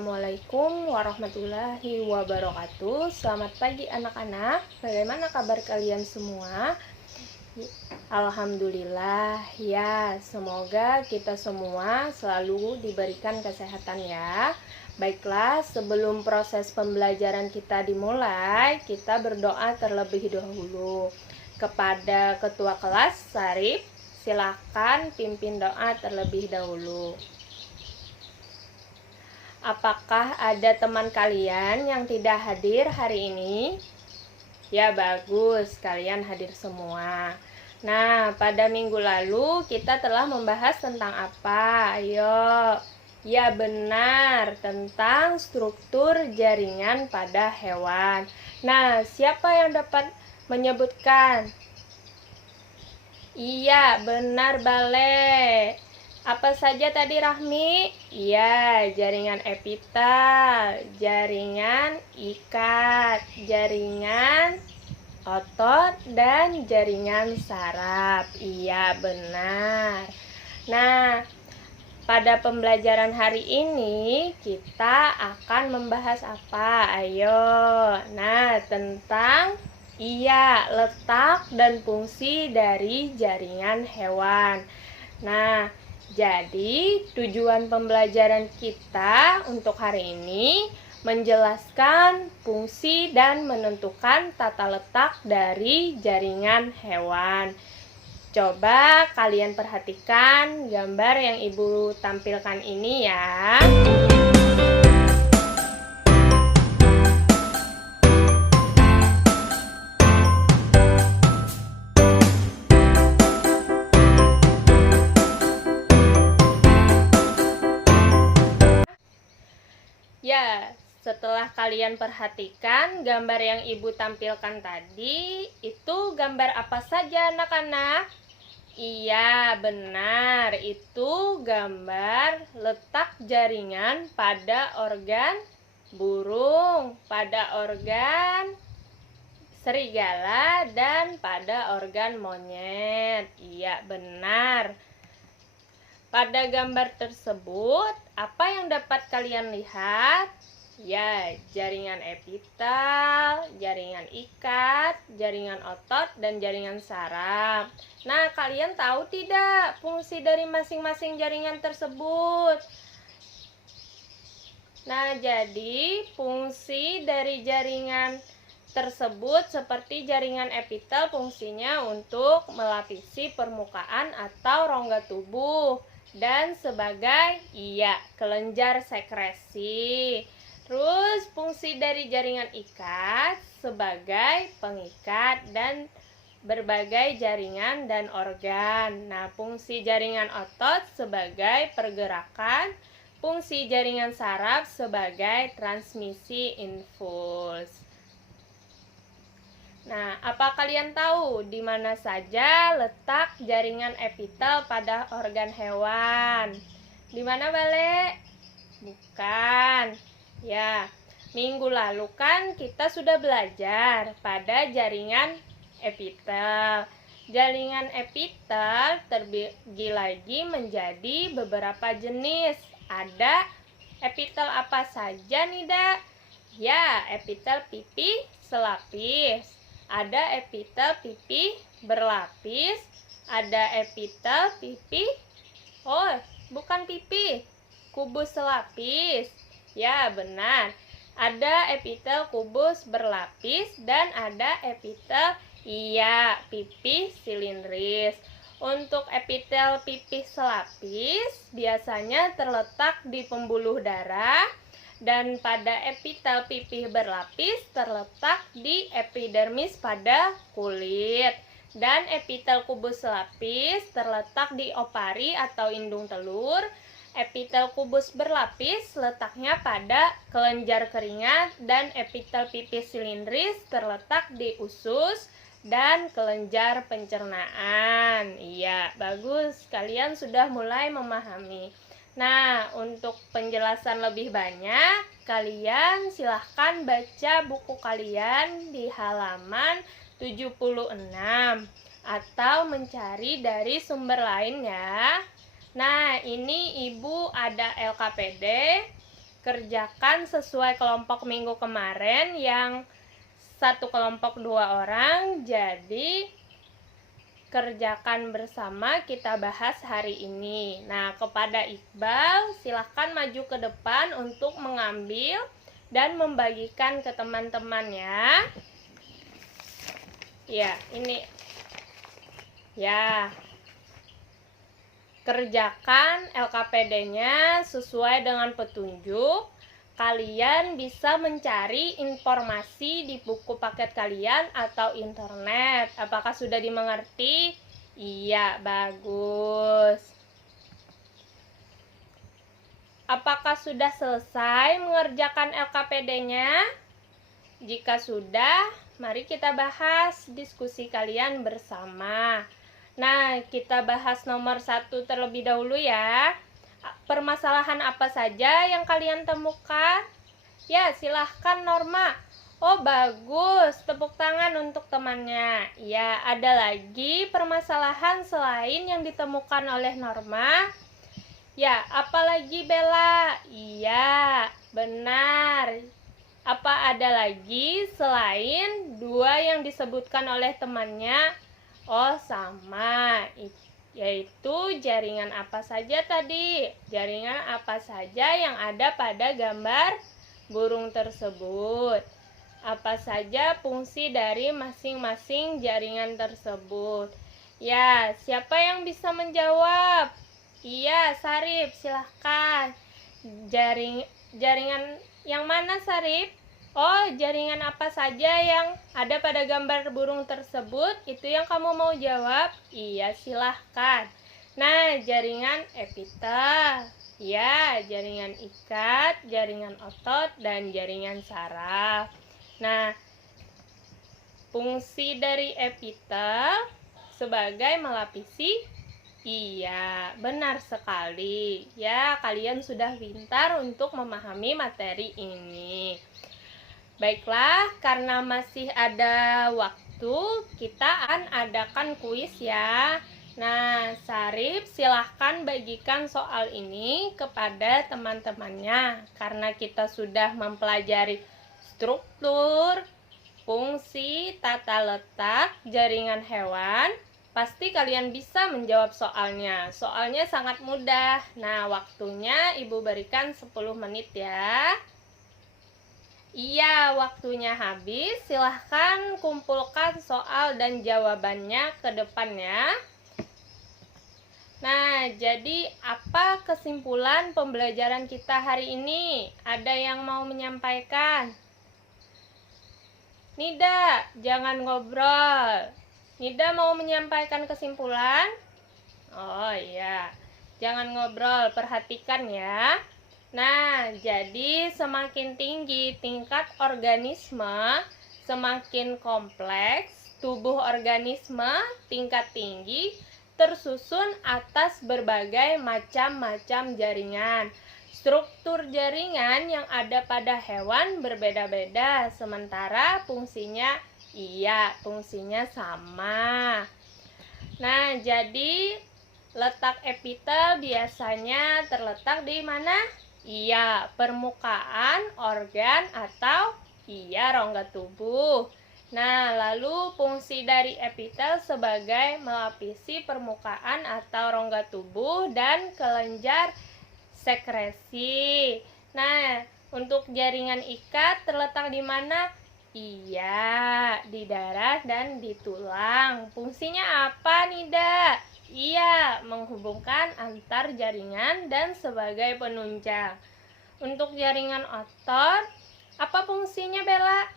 Assalamualaikum warahmatullahi wabarakatuh. Selamat pagi anak-anak. Bagaimana kabar kalian semua? Alhamdulillah ya. Semoga kita semua selalu diberikan kesehatan ya. Baiklah, sebelum proses pembelajaran kita dimulai, kita berdoa terlebih dahulu. Kepada ketua kelas Sarif, silakan pimpin doa terlebih dahulu. Apakah ada teman kalian yang tidak hadir hari ini? Ya, bagus, kalian hadir semua. Nah, pada minggu lalu kita telah membahas tentang apa? Ayo. Ya, benar, tentang struktur jaringan pada hewan. Nah, siapa yang dapat menyebutkan? Iya, benar, Bale. Apa saja tadi, Rahmi? Iya, jaringan epitel, jaringan ikat, jaringan otot, dan jaringan saraf. Iya, benar. Nah, pada pembelajaran hari ini kita akan membahas apa? Ayo. Nah, tentang letak dan fungsi dari jaringan hewan. Nah, jadi, tujuan pembelajaran kita untuk hari ini menjelaskan fungsi dan menentukan tata letak dari jaringan hewan. Coba kalian perhatikan gambar yang Ibu tampilkan ini ya. Ya, setelah kalian perhatikan gambar yang Ibu tampilkan tadi, itu gambar apa saja anak-anak? Iya, benar. Itu gambar letak jaringan pada organ burung, pada organ serigala, dan pada organ monyet. Iya, benar. Pada gambar tersebut, apa yang dapat kalian lihat? Ya, jaringan epitel, jaringan ikat, jaringan otot, dan jaringan saraf. Nah, kalian tahu tidak fungsi dari masing-masing jaringan tersebut? Nah, jadi fungsi dari jaringan tersebut seperti jaringan epitel fungsinya untuk melapisi permukaan atau rongga tubuh dan sebagai kelenjar sekresi. Terus fungsi dari jaringan ikat sebagai pengikat dan berbagai jaringan dan organ. Nah, fungsi jaringan otot sebagai pergerakan, fungsi jaringan saraf sebagai transmisi impuls. Nah, apa kalian tahu di mana saja letak jaringan epitel pada organ hewan? Di mana, Bale? Bukan. Ya, minggu lalu kan kita sudah belajar pada jaringan epitel. Jaringan epitel terbagi lagi menjadi beberapa jenis. Ada epitel apa saja nih, Da? Ya, epitel pipi selapis. Ada epitel pipi berlapis, ada epitel pipi, bukan pipi, kubus selapis. Ya, benar. Ada epitel kubus berlapis dan ada epitel pipi silindris. Untuk epitel pipi selapis biasanya terletak di pembuluh darah. Dan pada epitel pipi berlapis terletak di epidermis pada kulit. Dan epitel kubus selapis terletak di opari atau indung telur. Epitel kubus berlapis letaknya pada kelenjar keringat. Dan epitel pipi silindris terletak di usus dan kelenjar pencernaan. Iya, bagus. Kalian sudah mulai memahami. Nah, untuk penjelasan lebih banyak, kalian silahkan baca buku kalian di halaman 76 atau mencari dari sumber lainnya. Nah, ini Ibu ada LKPD kerjakan sesuai kelompok minggu kemarin yang satu kelompok 2 orang, jadi kerjakan bersama kita bahas hari ini. Nah, kepada Iqbal, silahkan maju ke depan untuk mengambil dan membagikan ke teman-teman ya. Ya, ini. Ya. Kerjakan LKPD-nya sesuai dengan petunjuk. Kalian bisa mencari informasi di buku paket kalian atau internet. Apakah sudah dimengerti? Iya, bagus. Apakah sudah selesai mengerjakan LKPD-nya? Jika sudah, mari kita bahas diskusi kalian bersama. Nah, kita bahas nomor 1 terlebih dahulu ya. Permasalahan apa saja yang kalian temukan? Ya, silahkan Norma. Oh, bagus. Tepuk tangan untuk temannya. Ya, ada lagi permasalahan selain yang ditemukan oleh Norma? Ya, apalagi Bella? Iya, benar. Apa ada lagi selain 2 yang disebutkan oleh temannya? Oh, sama. Yaitu jaringan apa saja tadi? Jaringan apa saja yang ada pada gambar burung tersebut? Apa saja fungsi dari masing-masing jaringan tersebut? Ya, siapa yang bisa menjawab? Iya, Sarip, silahkan. Jaringan yang mana, Sarip? Oh, jaringan apa saja yang ada pada gambar burung tersebut? Itu yang kamu mau jawab? Iya, silahkan. Nah, jaringan epitel. Ya, jaringan ikat, jaringan otot, dan jaringan saraf. Nah, fungsi dari epitel sebagai melapisi. Iya, benar sekali. Ya, kalian sudah pintar untuk memahami materi ini. Baiklah, karena masih ada waktu, kita akan adakan kuis ya. Nah, Sarip silahkan bagikan soal ini kepada teman-temannya. Karena kita sudah mempelajari struktur, fungsi, tata letak, jaringan hewan, pasti kalian bisa menjawab soalnya. Soalnya sangat mudah. Nah, waktunya Ibu berikan 10 menit ya. Iya, waktunya habis. Silahkan kumpulkan soal dan jawabannya ke depan ya. Nah, jadi apa kesimpulan pembelajaran kita hari ini? Ada yang mau menyampaikan? Nida, jangan ngobrol. Nida mau menyampaikan kesimpulan? Oh iya, jangan ngobrol, perhatikan ya. Nah, jadi semakin tinggi tingkat organisme, semakin kompleks tubuh organisme tingkat tinggi tersusun atas berbagai macam-macam jaringan. Struktur jaringan yang ada pada hewan berbeda-beda, sementara fungsinya sama. Nah, jadi letak epitel biasanya terletak di mana? Iya, permukaan organ atau rongga tubuh. Nah, lalu fungsi dari epitel sebagai melapisi permukaan atau rongga tubuh dan kelenjar sekresi. Nah, untuk jaringan ikat terletak di mana? Iya, di darah dan di tulang. Fungsinya apa, Nida? Iya, menghubungkan antar jaringan dan sebagai penunjang. Untuk jaringan otot, apa fungsinya, Bella?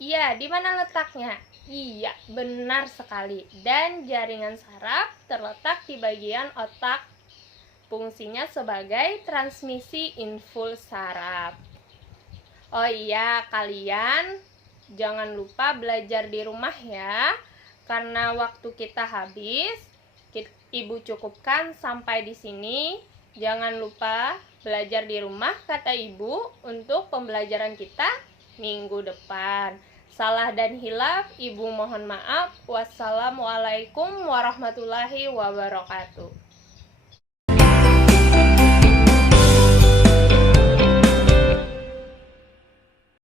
Iya, di mana letaknya? Iya, benar sekali. Dan jaringan saraf terletak di bagian otak. Fungsinya sebagai transmisi impuls saraf. Oh iya, kalian jangan lupa belajar di rumah ya. Karena waktu kita habis. Ibu cukupkan sampai di sini. Jangan lupa belajar di rumah, kata Ibu, untuk pembelajaran kita minggu depan. Salah dan hilaf, Ibu mohon maaf. Wassalamualaikum warahmatullahi wabarakatuh.